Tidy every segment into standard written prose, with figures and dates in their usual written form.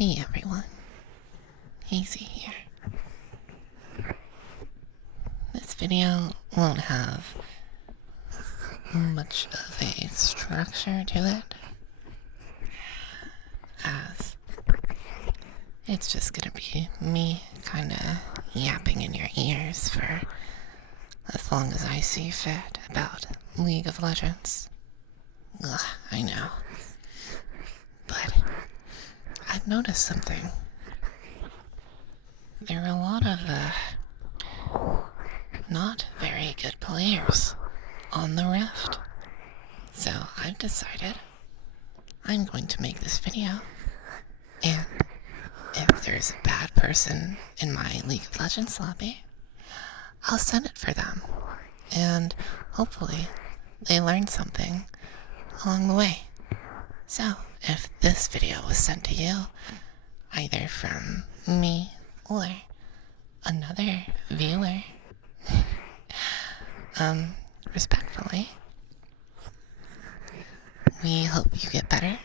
Hey everyone, Hazy here. This video won't have much of a structure to it, as it's just gonna be me kinda yapping in your ears for as long as I see fit about League of Legends. Ugh, I know. But I've noticed something. There are a lot of, not very good players on the Rift. So I've decided I'm going to make this video, and if there's a bad person in my League of Legends lobby, I'll send it for them, and hopefully they learn something along the way. So if this video was sent to you, either from me or another viewer, respectfully, we hope you get better.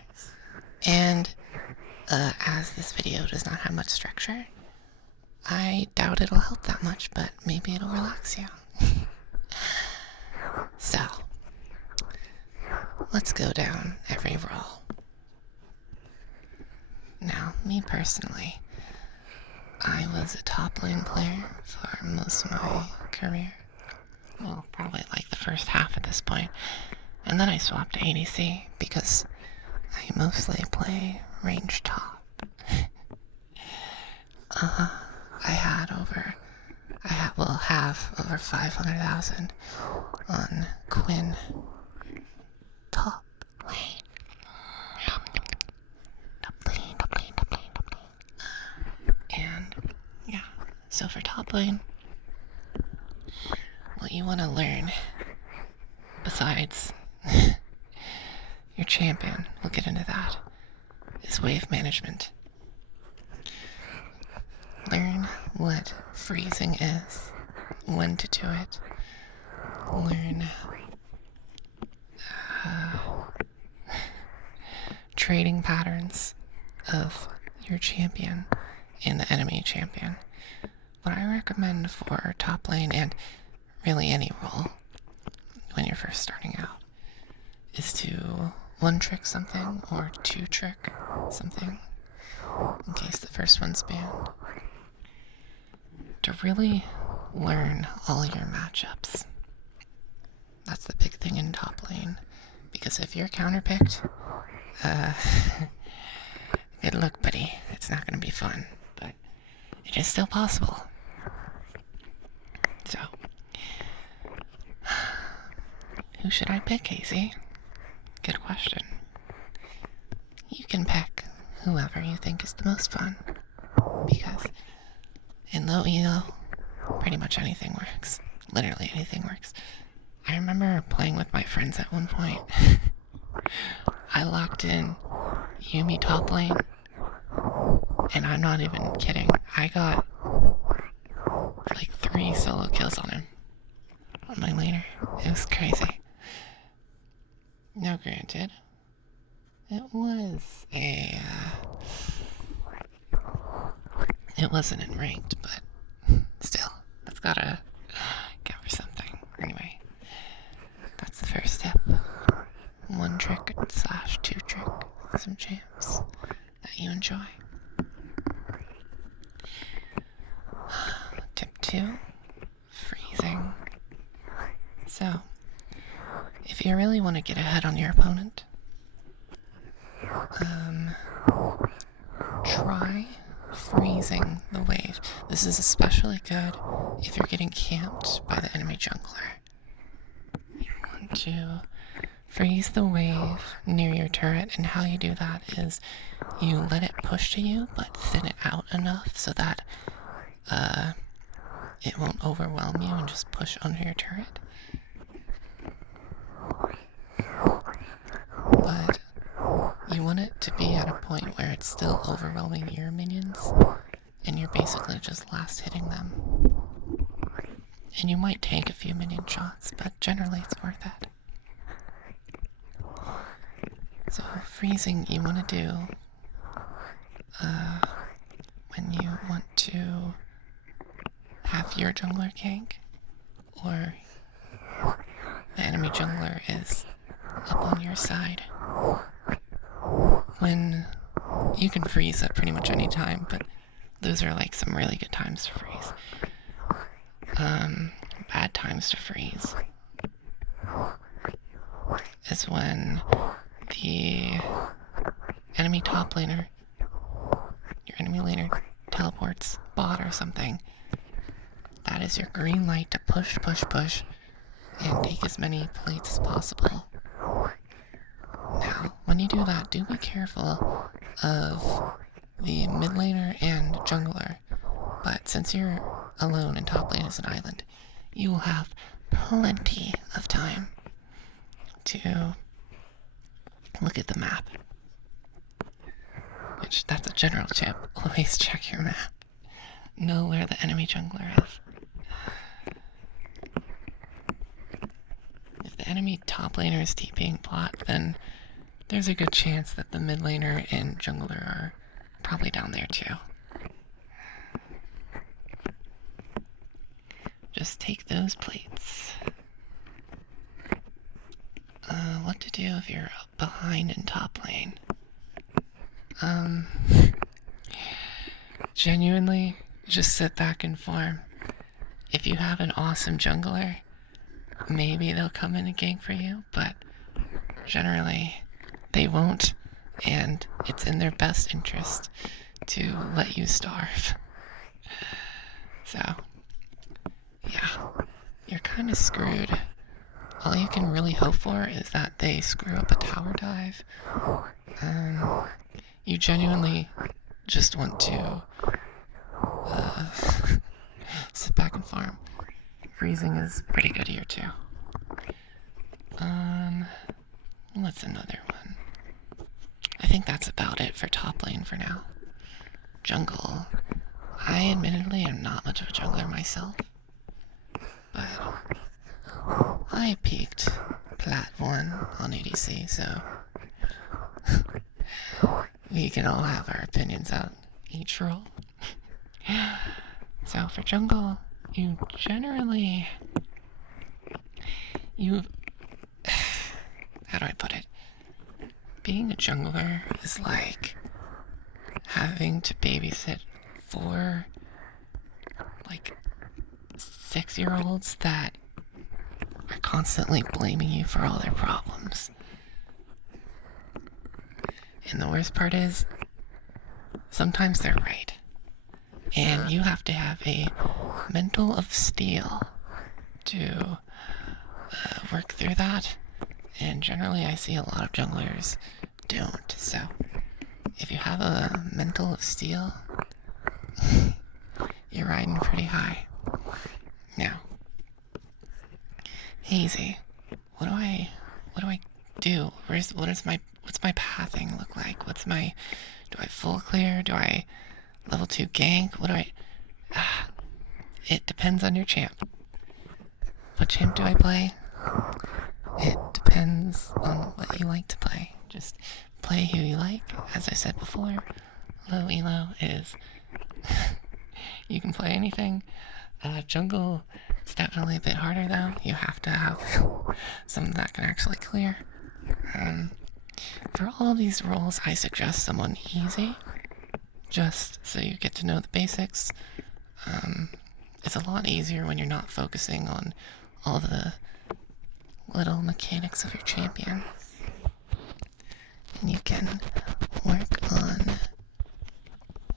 And as this video does not have much structure, I doubt it'll help that much, but maybe it'll relax you. So let's go down every role. Now, me personally, I was a top lane player for most of my career. Well, probably like the first half at this point. And then I swapped to ADC because I mostly play range top. have over 500,000 on Quinn top lane. Top lane. And yeah, so for top lane, what you want to learn, besides your champion, we'll get into that, is wave management. Learn what freezing is, when to do it. Learn trading patterns of your champion and the enemy champion. What I recommend for top lane, and really any role when you're first starting out, is to one trick something or two trick something, in case the first one's banned. To really learn all your matchups. That's the big thing in top lane, because if you're counterpicked, good luck, buddy. It's not going to be fun, but it is still possible. So, who should I pick, Casey? Good question. You can pick whoever you think is the most fun, because in low elo, pretty much anything works. Literally anything works. I remember playing with my friends at one point. I locked in Yumi top lane, and I'm not even kidding. I got like 3 solo kills on him, on my laner. It was crazy. Now granted, it wasn't in ranked, but still, that's gotta count for something. Anyway, that's the first step. One trick / two trick some champs that you enjoy. Tip 2, freezing. So, if you really want to get ahead on your opponent, try freezing the wave. This is especially good if you're getting camped by the enemy jungler. You want to freeze the wave near your turret, and how you do that is you let it push to you, but thin it out enough so that it won't overwhelm you and just push under your turret. But you want it to be at a point where it's still overwhelming your minions, and you're basically just last hitting them. And you might take a few minion shots, but generally it's worth it. So freezing, you want to do when you want to have your jungler gank, or the enemy jungler is up on your side. When you can freeze at pretty much any time, but those are like some really good times to freeze. Bad times to freeze is when the enemy top laner, your enemy laner, teleports bot or something. That is your green light to push, push, push, and take as many plates as possible. Now, when you do that, do be careful of the mid laner and jungler. But since you're alone and top lane is an island, you will have plenty of time to look at the map. Which, that's a general tip. Always check your map. Know where the enemy jungler is. If the enemy top laner is TPing bot, then there's a good chance that the mid laner and jungler are probably down there too. Just take those plates. What to do if you're behind in top lane? Genuinely, just sit back and farm. If you have an awesome jungler, maybe they'll come in and gank for you, but generally they won't, and it's in their best interest to let you starve. So, yeah, you're kind of screwed. All you can really hope for is that they screw up a tower dive. You genuinely just want to sit back and farm. Freezing is pretty good here too. What's another one? I think that's about it for top lane for now. Jungle. I admittedly am not much of a jungler myself, but I peaked Plat 1 on ADC, so we can all have our opinions on each role. So for jungle, you generally, how do I put it? Being a jungler is like having to babysit 4 like 6-year-olds that are constantly blaming you for all their problems. And the worst part is, sometimes they're right. And you have to have a mental of steel to work through that. And generally I see a lot of junglers don't. So if you have a mental of steel, you're riding pretty high. Now, Hazy, what do I do? What's my pathing look like? Do I full clear? Do I level 2 gank? It depends on your champ. What champ do I play? It depends on what you like to play. Just play who you like. As I said before, low elo is you can play anything. Jungle, it's definitely a bit harder though. You have to have someone that can actually clear. For all these roles, I suggest someone easy, just so you get to know the basics. It's a lot easier when you're not focusing on all the little mechanics of your champion. And you can work on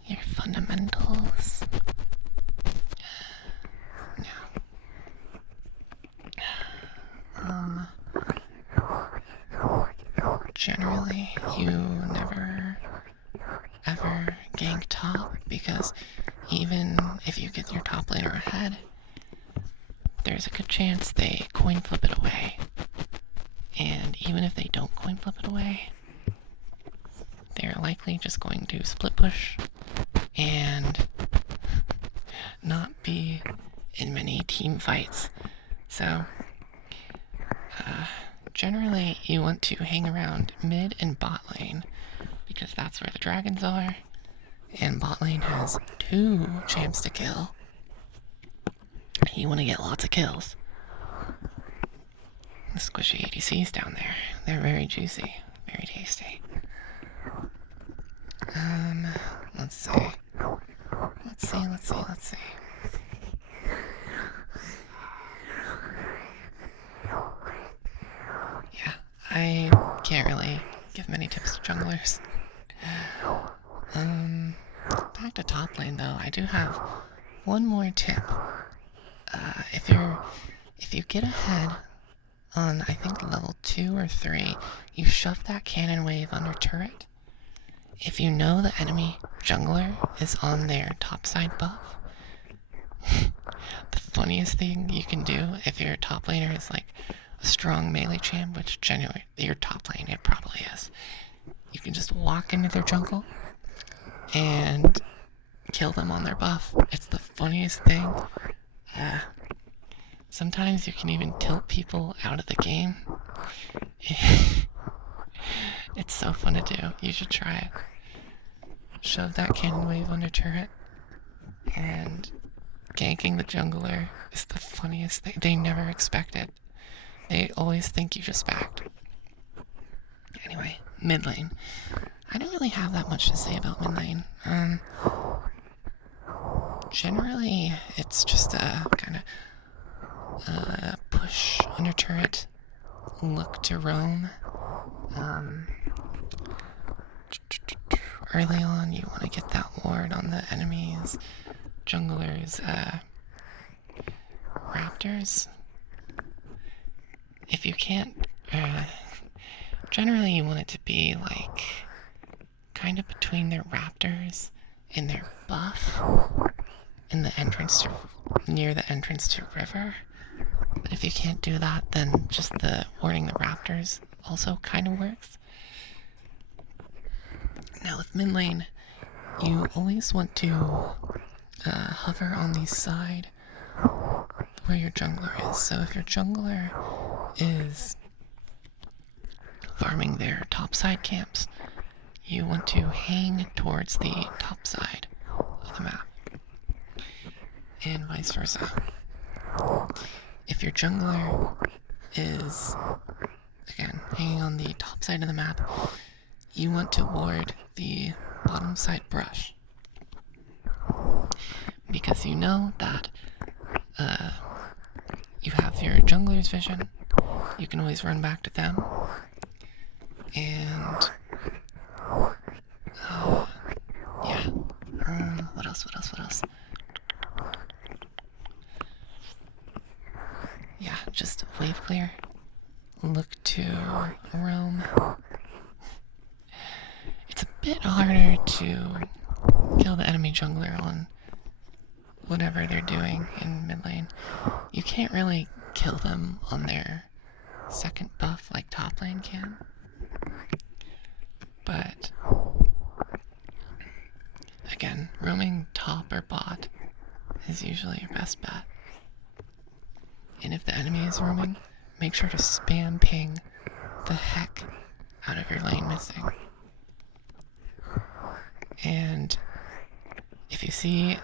your fundamentals. Generally, you never ever gank top, because even if you get your top laner ahead, there's a good chance they coin flip it away. And even if they don't coin flip it away, they're likely just going to split push and not be in many team fights. So, generally you want to hang around mid and bot lane, because that's where the dragons are, and bot lane has 2 champs to kill. You want to get lots of kills. The squishy ADCs down there, they're very juicy, very tasty. Let's see. Yeah, I can't really give many tips to junglers. Back to top lane though, I do have one more tip. If you get ahead on, I think, level 2 or 3, you shove that cannon wave under turret. If you know the enemy jungler is on their topside buff, the funniest thing you can do if your top laner is like a strong melee champ, which genuinely your top lane it probably is, you can just walk into their jungle and kill them on their buff. It's the funniest thing. Sometimes you can even tilt people out of the game. It's so fun to do. You should try it. Shove that cannon wave under turret, and ganking the jungler is the funniest thing. They never expect it. They always think you just backed. Anyway, mid lane. I don't really have that much to say about mid lane. Generally, it's just a kind of push under turret, look to roam. Early on, you want to get that ward on the enemies, junglers, raptors. If you can't, generally you want it to be like kind of between their raptors and their buff in the entrance to, near the entrance to river. But if you can't do that, then just the warding the raptors also kind of works. Now with mid lane, you always want to hover on the side where your jungler is. So if your jungler is farming their topside camps, you want to hang towards the top side of the map, and vice versa. If your jungler is, again, hanging on the top side of the map, you want to ward the bottom side brush, because you know that you have your jungler's vision. You can always run back to them, and yeah. What else? Yeah, just wave clear. Look to roam. It's a bit harder to kill the enemy jungler on whatever they're doing in mid lane. You can't really kill them on their second buff like top lane can. But again, roaming top or bot is usually your best bet. And if the enemy is roaming, make sure to spam ping the heck out of your lane missing. And if you see,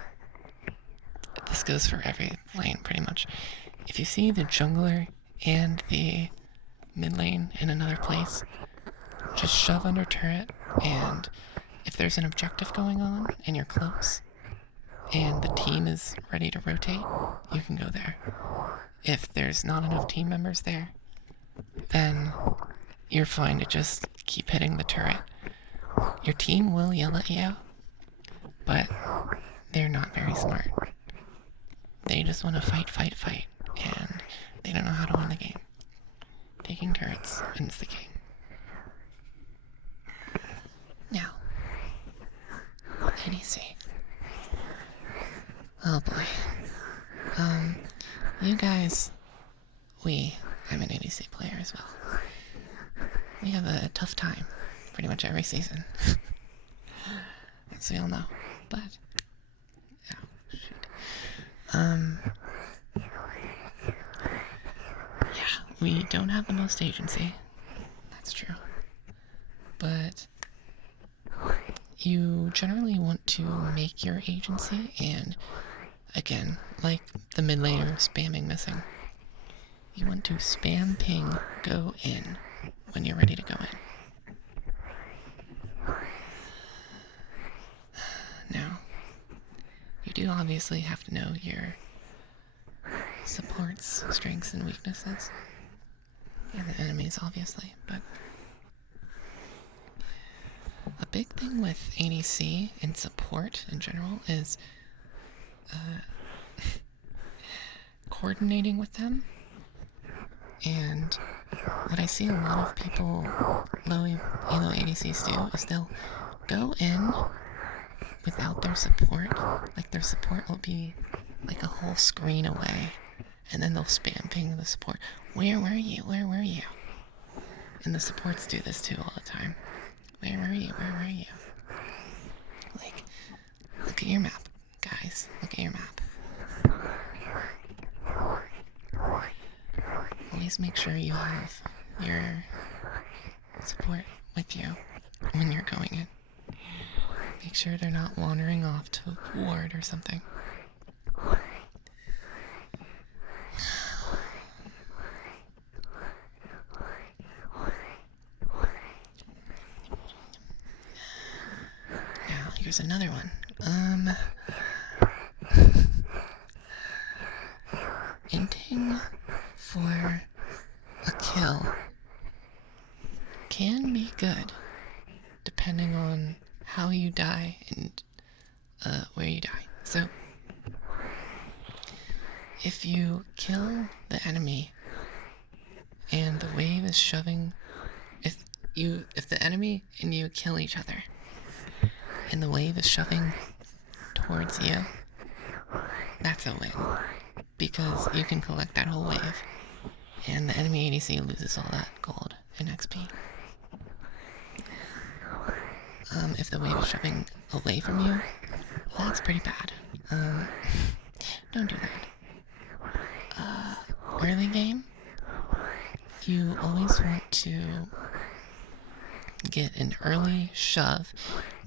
this goes for every lane pretty much, if you see the jungler and the mid lane in another place, just shove under turret, and if there's an objective going on and you're close and the team is ready to rotate, you can go there. If there's not enough team members there, then you're fine to just keep hitting the turret. Your team will yell at you, but they're not very smart. They just want to fight, and they don't know how to win the game. Taking turrets wins the game. Now, ADC. Oh boy. You guys, I'm an ADC player as well. We have a tough time pretty much every season. As we all know. But, oh, shoot. Yeah, we don't have the most agency. That's true. But you generally want to make your agency, and again, like the mid laner spamming missing, you want to spam ping go in when you're ready to go in. Now, you do obviously have to know your support's strengths and weaknesses, and the enemies obviously, but a big thing with ADC and support in general is coordinating with them. And what I see a lot of people, low elo ADCs do, is they'll go in without their support. Like their support will be like a whole screen away, and then they'll spam ping the support. Where were you? Where were you? And the supports do this too all the time. Where were you? Where were you? Like, look at your map, guys. Look at your map. Always make sure you have your support with you when you're going in. Make sure they're not wandering off to a ward or something. Now, here's another one. Inting for a kill can be good depending on how you die and where you die. So if you kill the enemy and the wave is shoving, if the enemy and you kill each other and the wave is shoving towards you, that's a win, because you can collect that whole wave and the enemy ADC loses all that gold and XP. If the wave is shoving away from you, that's pretty bad. Don't do that. Early game, you always want to get an early shove,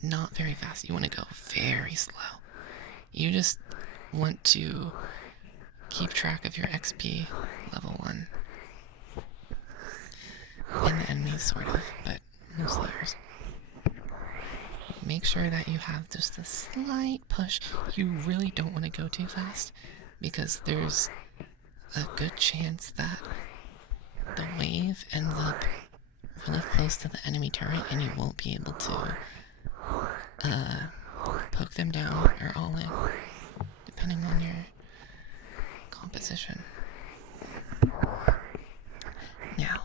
not very fast. You want to go very slow. You just want to keep track of your XP level 1. And the enemies, sort of, but mostly yours. Make sure that you have just a slight push. You really don't want to go too fast, because there's a good chance that the wave ends up really close to the enemy turret and you won't be able to poke them down or all in, depending on your composition. Now,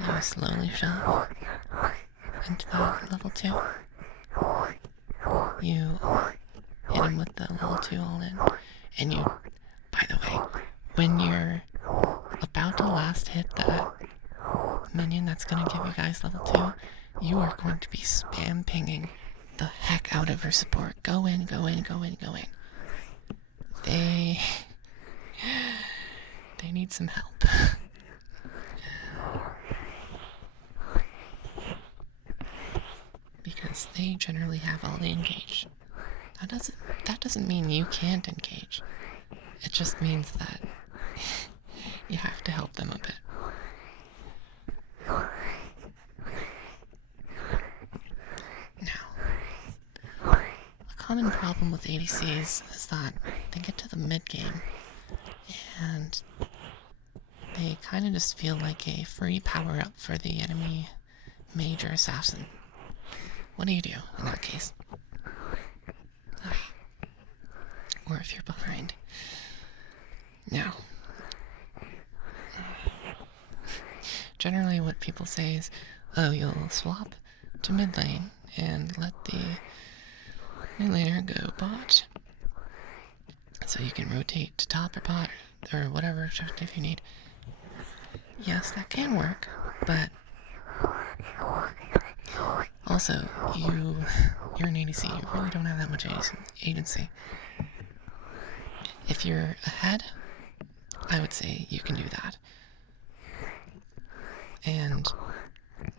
you slowly shove into the level 2. You hit him with the level 2 all in, and you, by the way, when you're about to last hit that minion that's going to give you guys level 2, you are going to be spam pinging the heck out of your support. Go in, go in, go in, go in. They need some help. Because they generally have all the engage. That doesn't mean you can't engage. It just means that you have to help them a bit. Now, a common problem with ADCs is that they get to the mid game and they kind of just feel like a free power up for the enemy mage or assassin. What do you do in that case? Or if you're behind. Now, generally what people say is, oh, you'll swap to mid lane and let the mid laner go bot, so you can rotate to top or bot or whatever objective you need. Yes, that can work, but also, you're an ADC, you really don't have that much agency. If you're ahead, I would say you can do that. And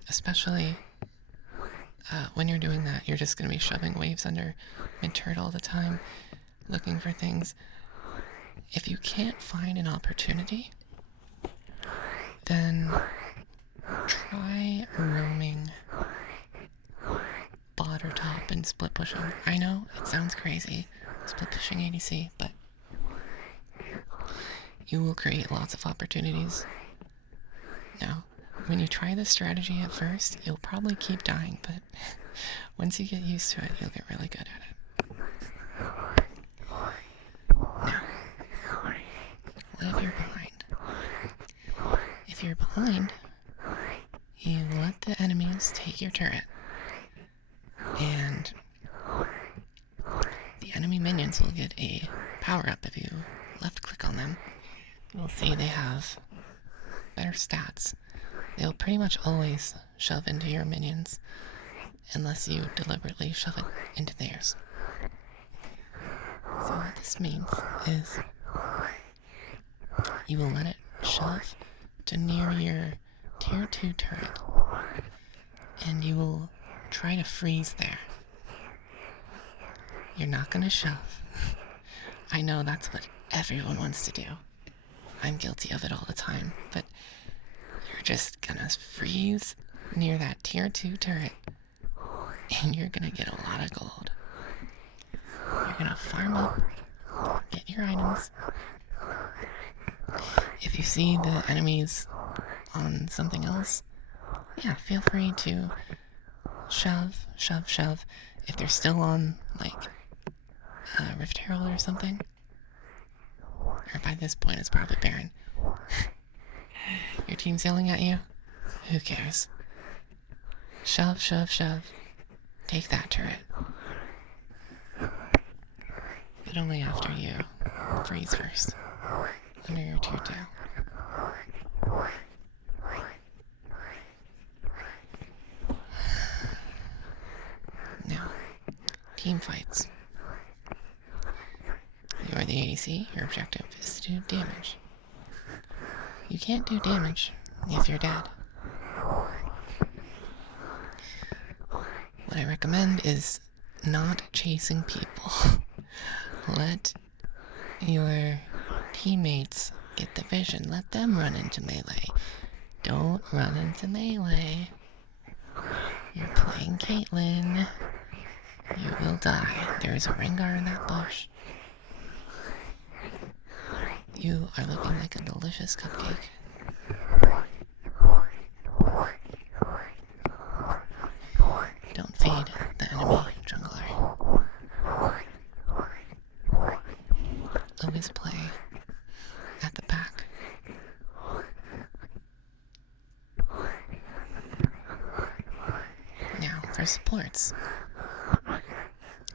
especially when you're doing that, you're just going to be shoving waves under mid-turret all the time, looking for things. If you can't find an opportunity, then try roaming bot or top and split pushing. I know, it sounds crazy, split pushing ADC, but you will create lots of opportunities. Now, when you try this strategy at first, you'll probably keep dying, but once you get used to it, you'll get really good at it. Now, what if you're behind? If you're behind, you let the enemies take your turret, and the enemy minions will get a power-up if you left-click on them. You'll see they have better stats. They'll pretty much always shove into your minions, unless you deliberately shove it into theirs. So what this means is you will let it shove to near your tier 2 turret, and you will try to freeze there. You're not gonna shove. I know that's what everyone wants to do. I'm guilty of it all the time, but you're just gonna freeze near that tier 2 turret, and you're gonna get a lot of gold. You're gonna farm up, get your items. If you see the enemies on something else, yeah, feel free to shove. If they're still on, like, Rift Herald or something, or by this point it's probably Baron. Your team's yelling at you? Who cares? Shove. Take that turret. But only after you freeze first. Under your tier 2. Now, team fights. You are the ADC, your objective is to do damage. You can't do damage if you're dead. What I recommend is not chasing people. Let your teammates get the vision. Let them run into melee. Don't run into melee. You're playing Caitlyn. You will die. There's a Rengar in that bush. You are looking like a delicious cupcake. Don't feed the enemy jungler. Always play at the back. Now for supports.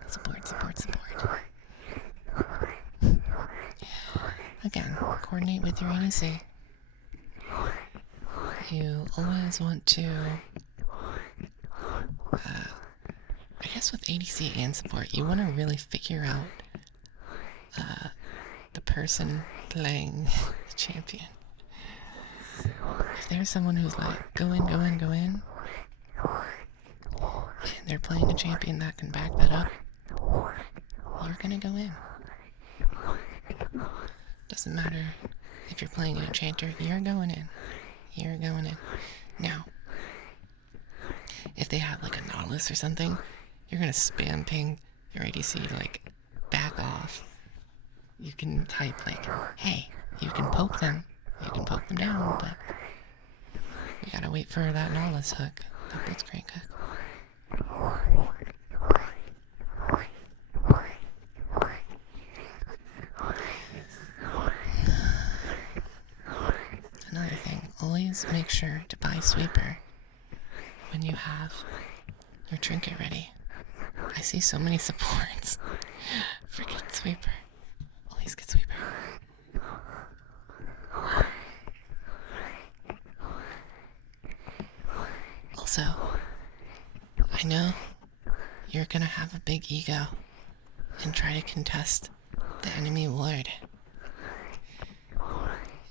Support. Again, coordinate with your ADC. You always want to, I guess with ADC and support, you want to really figure out the person playing the champion. If there's someone who's like, go in, and they're playing a champion that can back that up, you're gonna go in. Doesn't matter if you're playing an enchanter, you're going in. Now, if they have like a Nautilus or something, you're gonna spam ping your ADC to like back off. You can type like, hey, you can poke them down, but we gotta wait for that Nautilus hook, that Blitzcrank hook. Another thing, always make sure to buy Sweeper when you have your trinket ready. I see so many supports. Forget Sweeper. Always get Sweeper. Also, I know you're gonna have a big ego and try to contest the enemy ward.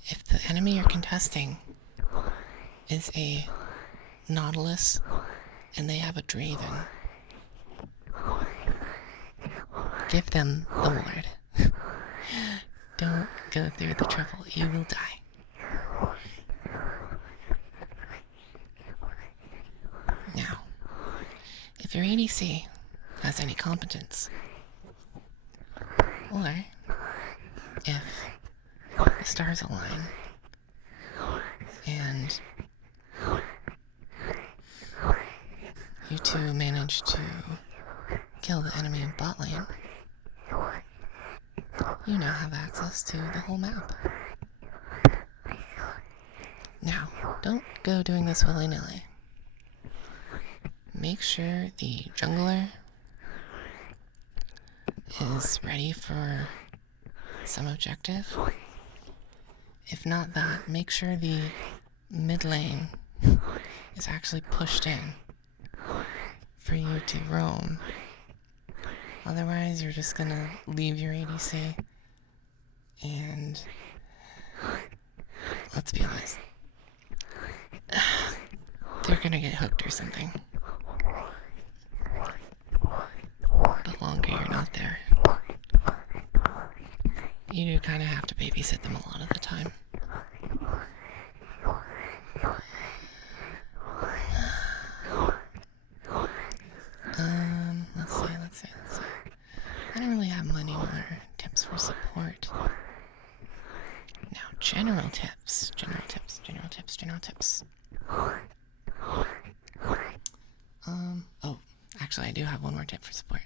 If the enemy you're contesting is a Nautilus and they have a Draven, give them the ward. Don't go through the trouble. You will die. Now, if your ADC has any competence, or if the stars align and you two manage to kill the enemy in bot lane, you now have access to the whole map. Now, don't go doing this willy-nilly. Make sure the jungler is ready for some objective. If not that, make sure the mid lane is actually pushed in for you to roam. Otherwise, you're just gonna leave your ADC and let's be honest, they're gonna get hooked or something. The longer you're not there, you do kind of have to babysit them a lot of the time. Let's see. I don't really have many more tips for support. Now, general tips. Oh, actually I do have one more tip for support.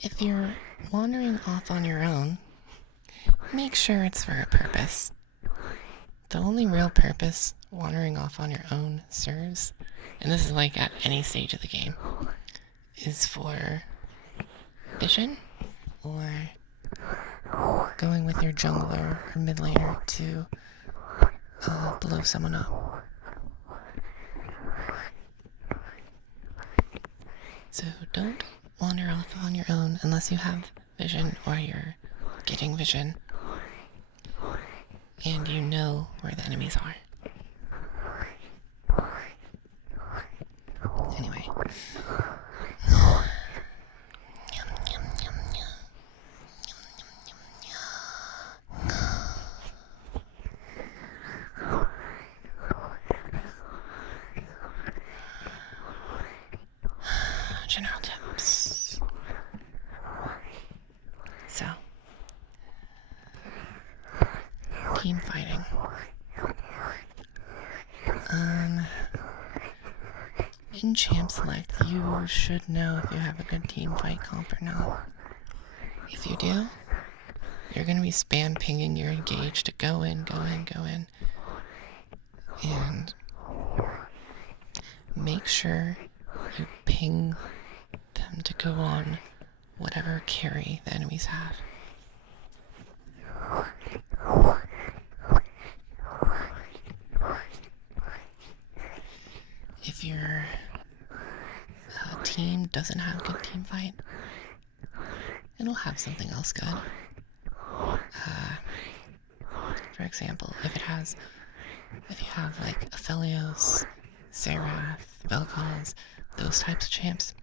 If you're wandering off on your own, make sure it's for a purpose. The only real purpose wandering off on your own serves, and this is like at any stage of the game, is for vision or going with your jungler or mid laner to blow someone up. So don't wander off on your own unless you have vision or you're getting vision and you know where the enemies are. Anyway. General tips. So, team fighting. In Champ Select, you should know if you have a good team fight comp or not. If you do, you're going to be spam pinging your engage to go in. And make sure you ping them to go on whatever carry the enemies have. If your team doesn't have good team fight, it'll have something else good. For example, if you have like Aphelios, Serath, Vel'Koz, those types of champs,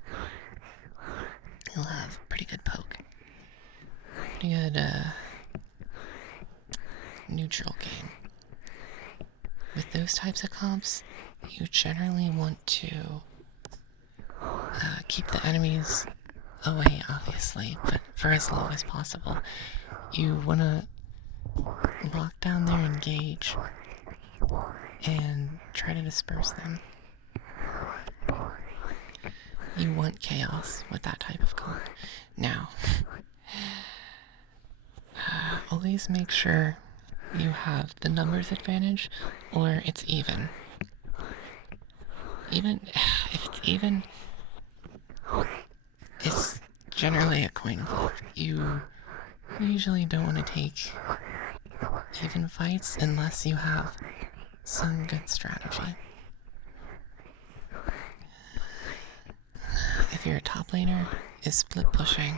you'll have pretty good poke. Pretty good neutral game. With those types of comps, you generally want to keep the enemies away, obviously, but for as low as possible. You want to lock down their engage and try to disperse them. You want chaos with that type of comp. Now, always make sure you have the numbers advantage or it's even. Even if it's even, it's generally a coin flip. You usually don't want to take even fights unless you have some good strategy. If your top laner is split pushing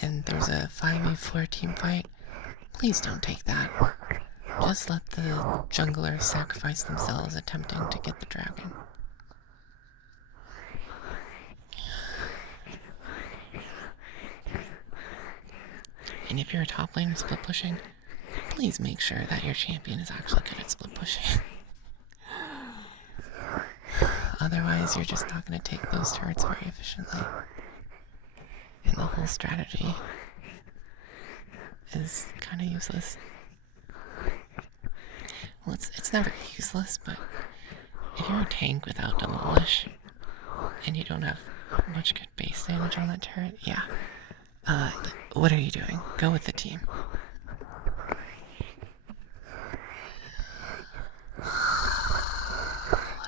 and there's a 5v4 team fight, please don't take that. Just let the junglers sacrifice themselves attempting to get the dragon. And if you're a top laner split pushing, please make sure that your champion is actually good at split pushing. Otherwise, you're just not going to take those turrets very efficiently. And the whole strategy is kind of useless. Well, it's never useless, but if you're a tank without demolish and you don't have much good base damage on that turret, yeah. What are you doing? Go with the team. What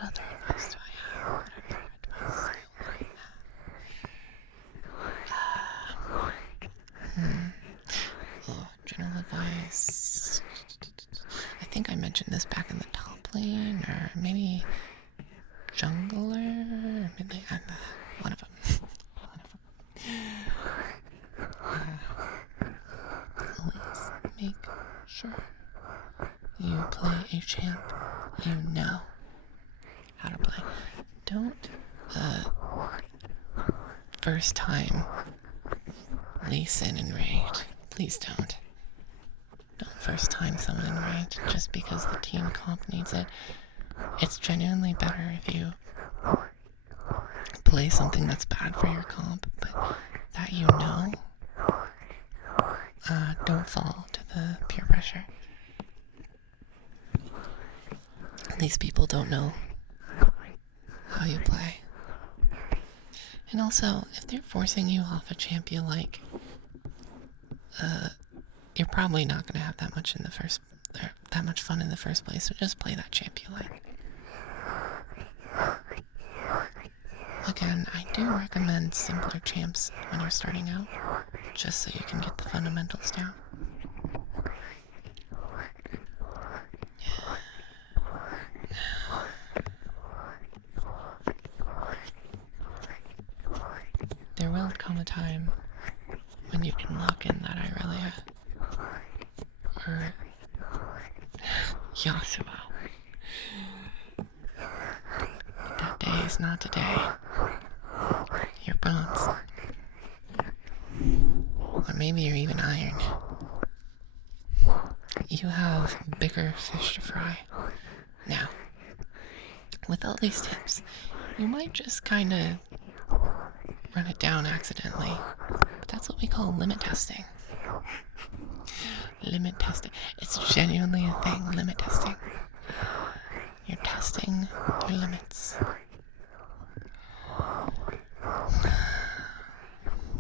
other advice do I have? What other advice do I have? Oh, general advice. I think I mentioned this back in the top lane, or maybe jungler, or mid lane. One of them. Always make sure you play a champ you know how to play. Don't first time Lee Sin in raid. Please don't. Don't first time someone in raid just because the team comp needs it. It's genuinely better if you play something that's bad for your comp, but that you know. Don't fall to the peer pressure. These people don't know how you play. And also, if they're forcing you off a champ you like, you're probably not going to have that much fun in the first place, so just play that champ you like. Again, I do recommend simpler champs when you're starting out, just so you can get the fundamentals down. There will come a time when you can lock in that Irelia or Yasuo. That day is not today. Your bones. Or maybe you're even iron. You have bigger fish to fry. Now, with all these tips, you might just kind of run it down accidentally. But that's what we call limit testing. Limit testing. It's genuinely a thing, limit testing. You're testing your limits.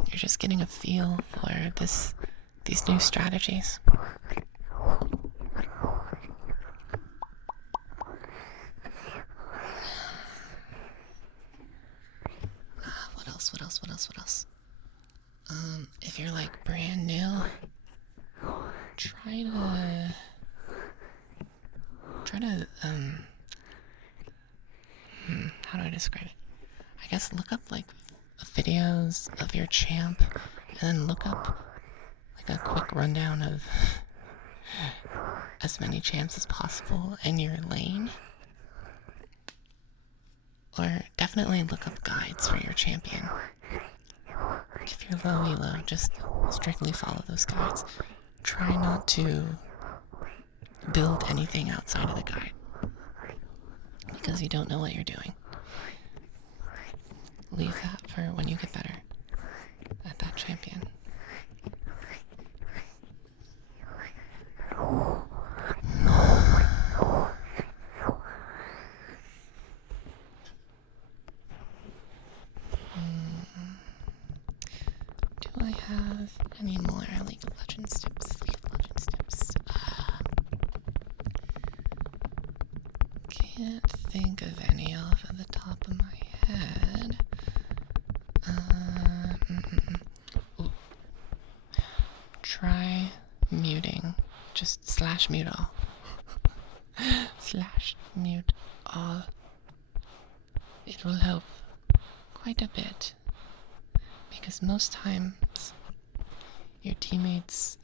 You're just getting a feel for these new strategies. What else? If you're like brand new, try to how do I describe it? I guess look up like videos of your champ, and then look up like a quick rundown of as many champs as possible in your lane. Or definitely look up guides for your champion. If you're low elo, just strictly follow those guides. Try not to build anything outside of the guide, because you don't know what you're doing. Leave that for when you get better at that champion. Do I have any more League of Legends tips? Can't think of any off of the top of my head. Try muting. Just slash mute all. Slash mute all. It will help quite a bit. Because most times your teammates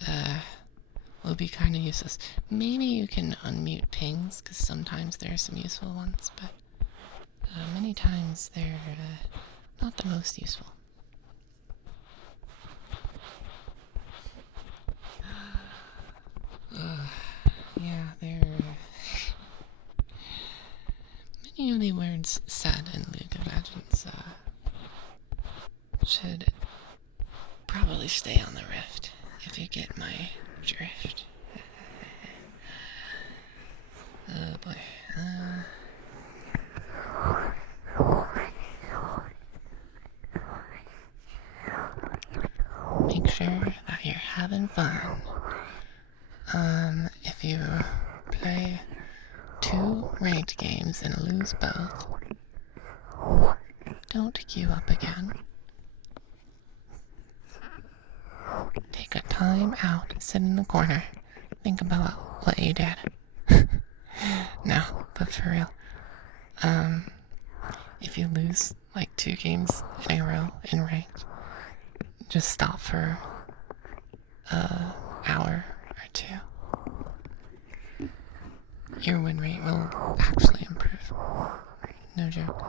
will be kind of useless. Maybe you can unmute pings, because sometimes there are some useful ones, but many times they're not the most useful. Yeah, there are many of the words said in League of Legends should probably stay on the Rift, if you get my drift. Oh boy. Make sure that you're having fun. If you play 2 ranked games and lose both, don't queue up again. Take a time out, sit in the corner, think about what you did. No, but for real. If you lose like 2 games in a row in ranked, just stop for an hour or 2. Your win rate will actually improve. No joke.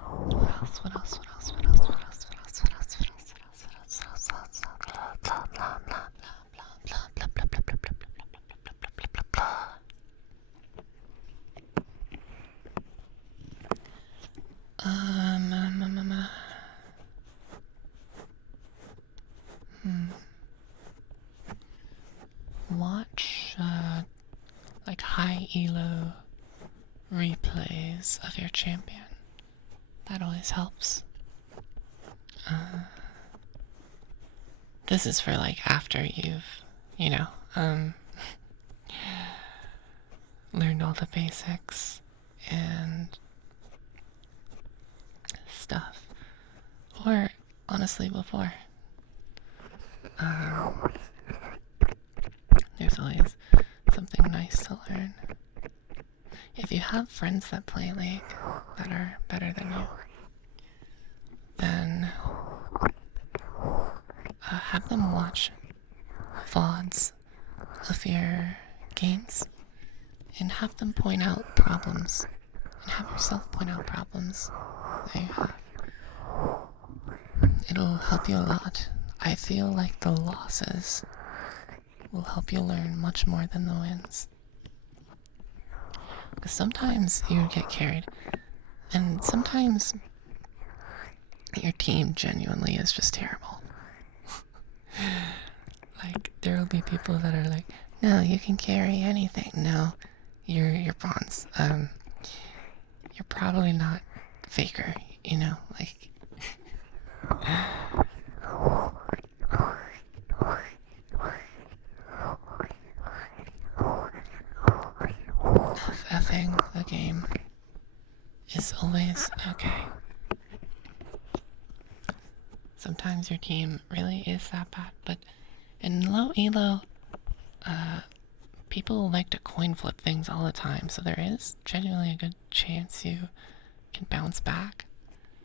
What else? What else? What else? What else? What else? What else? What else? What else? What else? What else? What else? Blah blah blah blah blah blah blah blah blah blah blah blah blah. Watch like high elo replays of your champion. That always helps. This is for like after you've, learned all the basics and stuff. Or honestly before. There's always something nice to learn. If you have friends that play League that are better than you, then have them watch VODs of your games and have them point out problems, and have yourself point out problems that you have. It'll help you a lot. I feel like the losses will help you learn much more than the wins. Because sometimes you get carried, and sometimes your team genuinely is just terrible. Like, there will be people that are like, no, you can carry anything. No, you're bronze. You're probably not Faker, like... Effing the game is always okay. Sometimes your team really is that bad, but in low elo, people like to coin flip things all the time, so there is genuinely a good chance you can bounce back.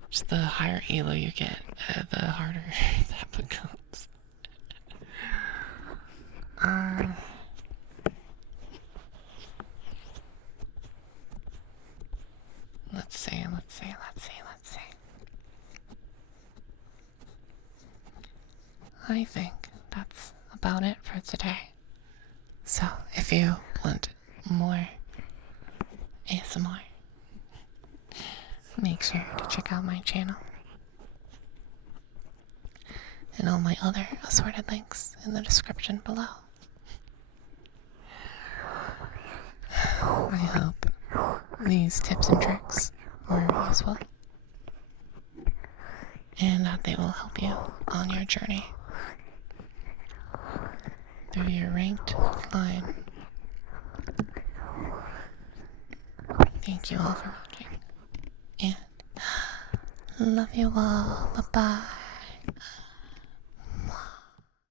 Just the higher elo you get, the harder that becomes. Let's see. I think that's about it for today. So, if you want more ASMR, make sure to check out my channel and all my other assorted links in the description below. I hope these tips and tricks were useful and that they will help you on your journey through your ranked climb. Thank you all for watching, and love you all. Bye-bye.